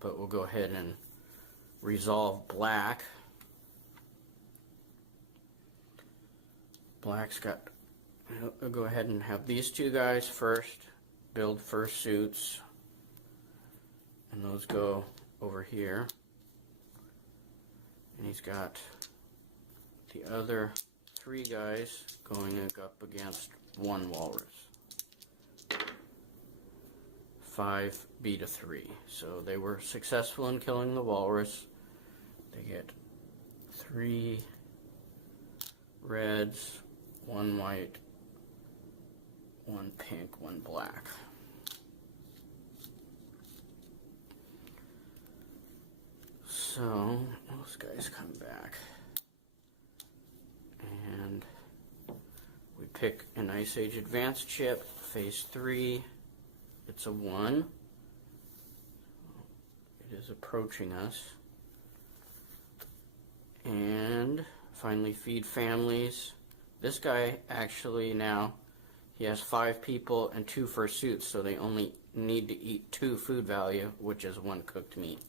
but we'll go ahead and resolve black. Black's got, we'll go ahead and have these two guys first, build fursuits, and those go over here. And he's got the other three guys going up against one walrus. 5B to 3. So they were successful in killing the walrus. They get 3 reds, 1 white, 1 pink, 1 black. So those guys come back. And we pick an Ice Age Advanced chip, phase 3. It's a 1. It is approaching us. And finally, feed families. This guy actually now, he has 5 people and 2 fursuits, so they only need to eat 2 food value, which is 1 cooked meat.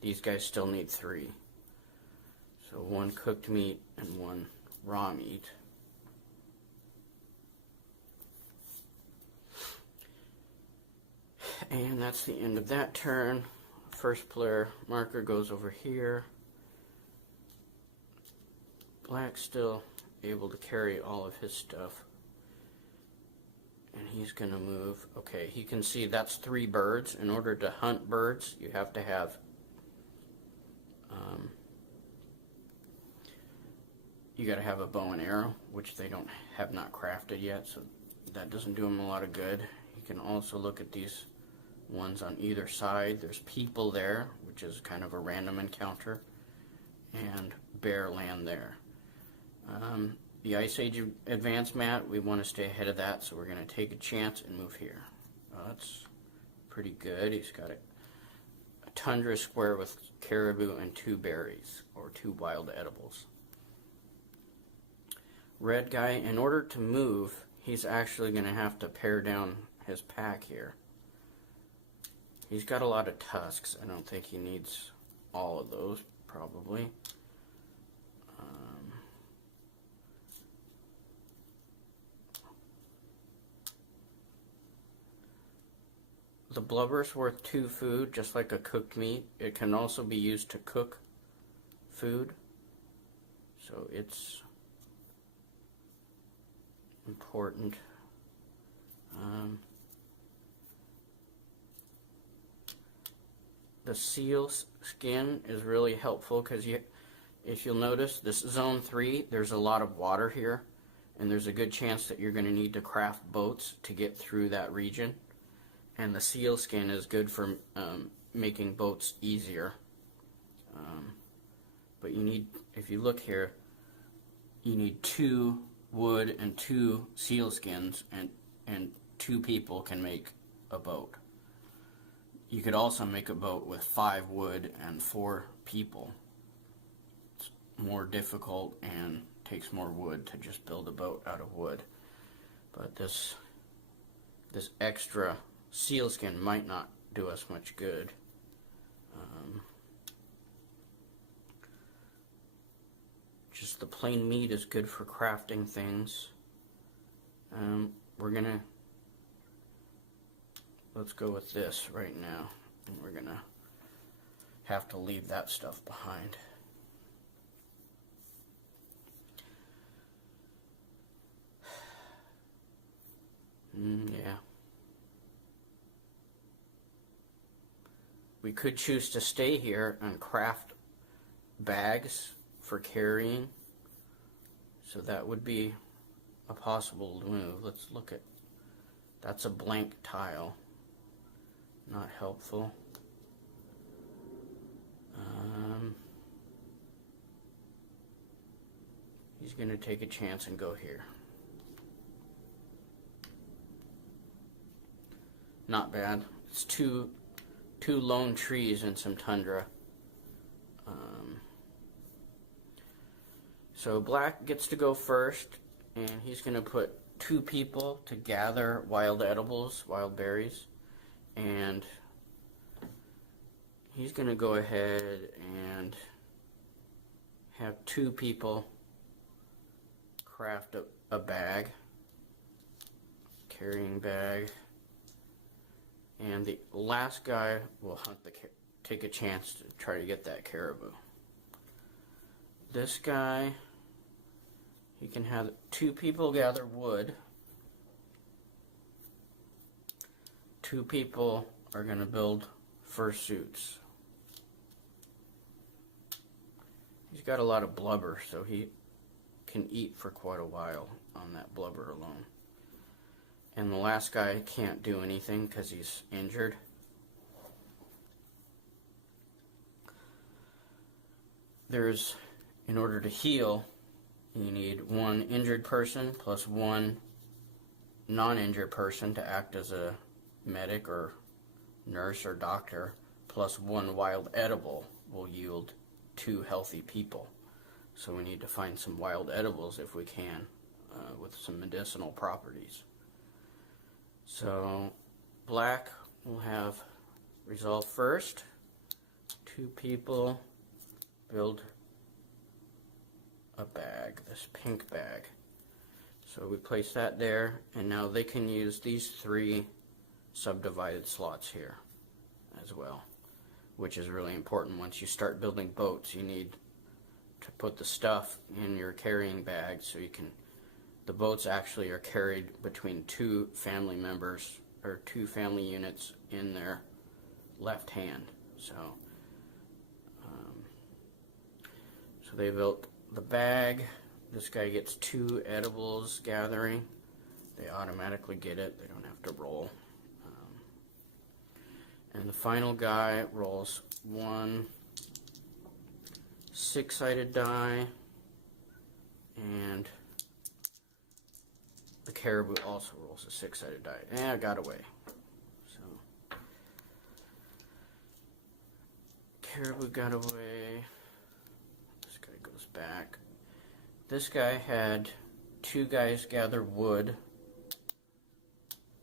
These guys still need 3. So 1 cooked meat and 1 raw meat. And that's the end of that turn. First player marker goes over here. Black's still able to carry all of his stuff. And he's going to move. Okay, he can see that's 3 birds. In order to hunt birds, you have to have you got to have a bow and arrow, which they have not crafted yet, so that doesn't do him a lot of good. You can also look at these ones on either side. There's people there, which is kind of a random encounter, and bare land there. The Ice Age Advanced mat, we want to stay ahead of that, so we're going to take a chance and move here. That's pretty good. He's got a tundra square with caribou and 2 berries, or 2 wild edibles. Red guy, in order to move, he's actually going to have to pare down his pack here. He's got a lot of tusks. I don't think he needs all of those, probably. The blubber's worth 2 food, just like a cooked meat. It can also be used to cook food. So it's important. The seal skin is really helpful because if you'll notice, this zone 3, there's a lot of water here, and there's a good chance that you're going to need to craft boats to get through that region. And the seal skin is good for making boats easier. But you need, if you look here, you need 2 wood and 2 seal skins, and 2 people can make a boat. You could also make a boat with 5 wood and 4 people. It's more difficult and takes more wood to just build a boat out of wood. But this extra seal skin might not do us much good. Just the plain meat is good for crafting things. Let's go with this right now, and we're gonna have to leave that stuff behind. Yeah. We could choose to stay here and craft bags for carrying, so that would be a possible move. Let's look at, that's a blank tile, not helpful. He's going to take a chance and go here. Not bad. It's two lone trees and some tundra. So black gets to go first, and he's going to put 2 people to gather wild edibles, wild berries, and he's going to go ahead and have 2 people craft a bag, carrying bag, and the last guy will hunt take a chance to try to get that caribou. This guy, he can have 2 people gather wood. 2 people are going to build fursuits. He's got a lot of blubber, so he can eat for quite a while on that blubber alone. And the last guy can't do anything because he's injured. In order to heal, you need 1 injured person plus 1 non-injured person to act as a medic or nurse or doctor, plus 1 wild edible will yield 2 healthy people. So we need to find some wild edibles if we can, with some medicinal properties. So black will have resolve first. 2 people build a bag, this pink bag. So we place that there, and now they can use these 3 subdivided slots here as well, which is really important. Once you start building boats, you need to put the stuff in your carrying bag so you can, the boats actually are carried between 2 family members or 2 family units in their left hand. So they built the bag. This guy gets 2 edibles gathering. They automatically get it. They don't have to roll. And the final guy rolls 1 6-sided die, and the caribou also rolls a 6-sided die. And I got away. So caribou got away. This guy goes back. This guy had 2 guys gather wood,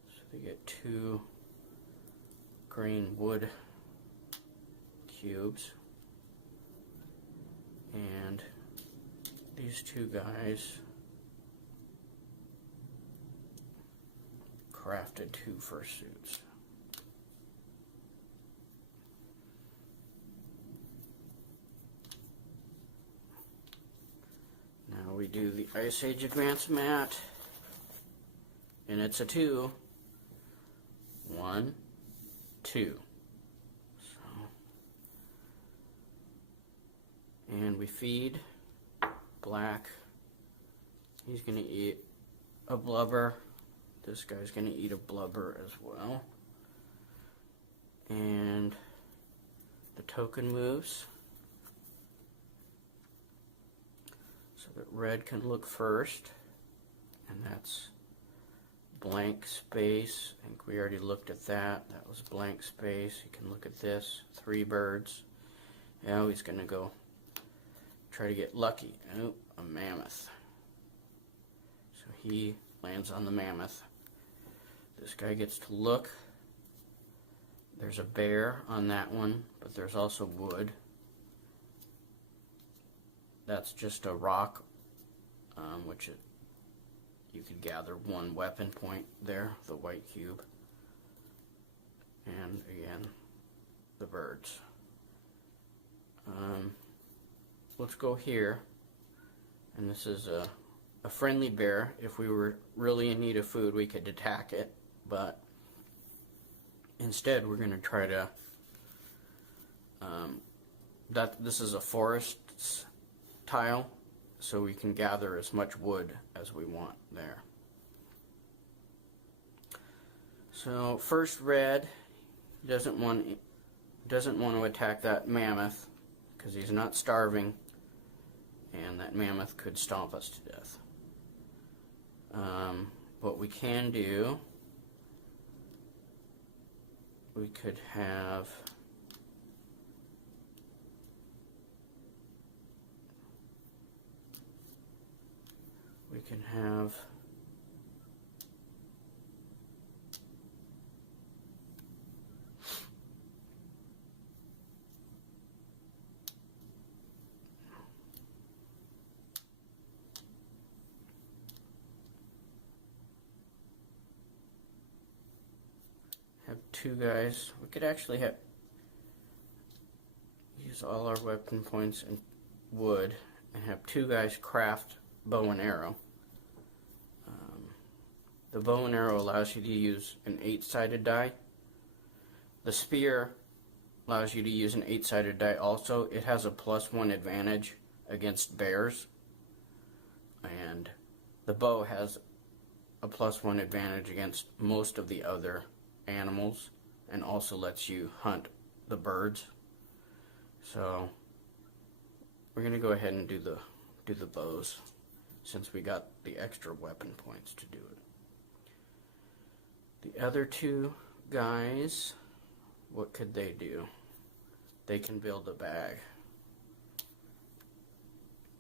so they get 2 green wood cubes, and these 2 guys crafted 2 fursuits. Now we do the Ice Age Advance mat, and it's a 2. 1, 2. So, and we feed black. He's going to eat a blubber. This guy's going to eat a blubber as well. And the token moves so that red can look first, and that's blank space. I think we already looked at that. That was blank space. You can look at this. 3 birds. Now he's going to go try to get lucky. Oh, a mammoth. So he lands on the mammoth. This guy gets to look. There's a bear on that one, but there's also wood. That's just a rock, which you could gather 1 weapon point there, the white cube. And again, the birds. Let's go here. And this is a friendly bear. If we were really in need of food, we could attack it. But instead, we're going to try to... this is a forest tile, so we can gather as much wood as we want there. So first, red doesn't want to attack that mammoth because he's not starving, and that mammoth could stomp us to death. What we can do, we could have 2 guys. We could actually use all our weapon points and wood and have 2 guys craft bow and arrow. The bow and arrow allows you to use an 8-sided die. The spear allows you to use an 8-sided die also. It has a +1 advantage against bears. And the bow has a +1 advantage against most of the other animals, and also lets you hunt the birds. So we're gonna go ahead and do the bows since we got the extra weapon points to do it. The other 2 guys, what could they do? They can build a bag.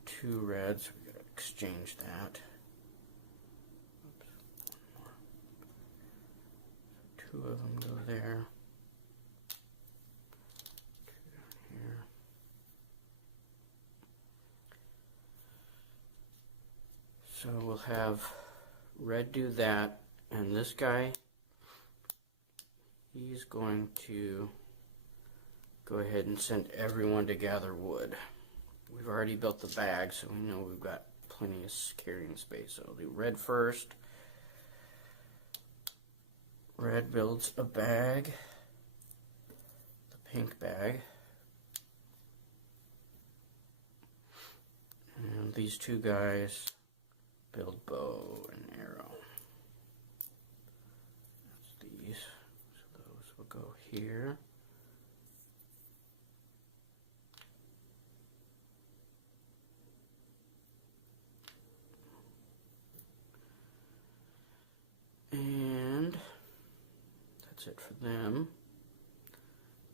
2 reds, we gotta exchange that. Oops, one more. So 2 of them go there. 2 down here. So we'll have red do that, and this guy, he's going to go ahead and send everyone to gather wood. We've already built the bag, so we know we've got plenty of carrying space. So I'll do red first. Red builds a bag, the pink bag. And these 2 guys build bow and arrow. That's these. So those will go here. And that's it for them.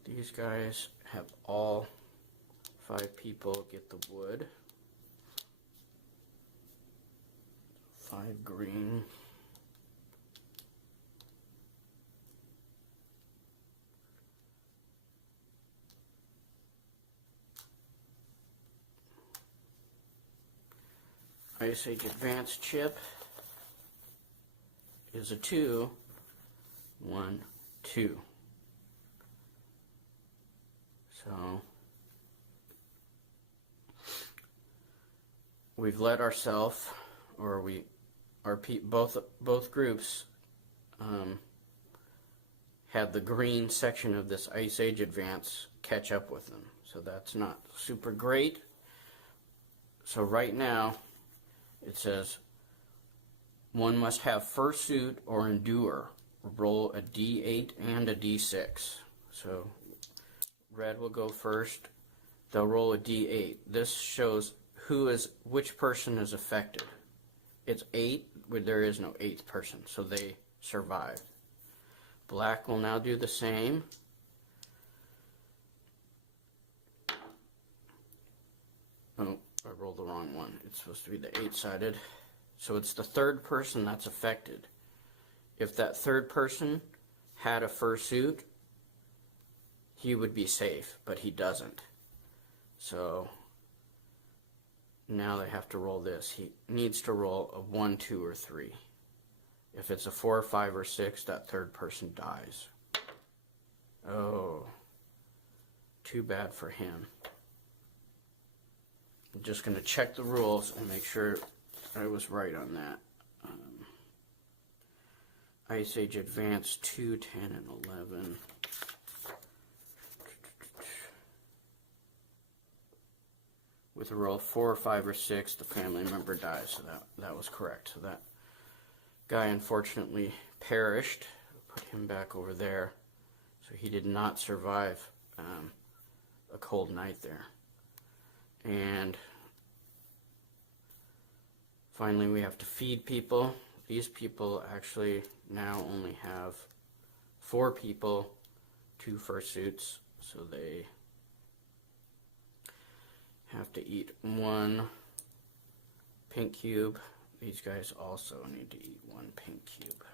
These guys have all 5 people get the wood. 5 green. Ice Age Advanced chip is a 2, 1, 2. So we've let ourselves, or both groups had the green section of this Ice Age Advance catch up with them. So that's not super great. So right now it says one must have fursuit or endure. Roll a D8 and a D6. So red will go first. They'll roll a D8. This shows which person is affected. It's 8, where there is no 8th person, so they survive. Black will now do the same. Oh, I rolled the wrong one. It's supposed to be the 8-sided. So it's the 3rd person that's affected. If that 3rd person had a fursuit, he would be safe, but he doesn't. So now they have to roll this. He needs to roll a 1, 2, or 3. If it's a 4, 5, or 6, that 3rd person dies. Oh, too bad for him. I'm just going to check the rules and make sure I was right on that. Ice Age Advanced 2, 10, and 11. With a roll of 4, 5, or 6, the family member dies. So that was correct. So that guy unfortunately perished. Put him back over there. So he did not survive a cold night there. And finally we have to feed people. These people actually now only have 4 people, 2 fursuits, so they have to eat 1 pink cube. These guys also need to eat 1 pink cube.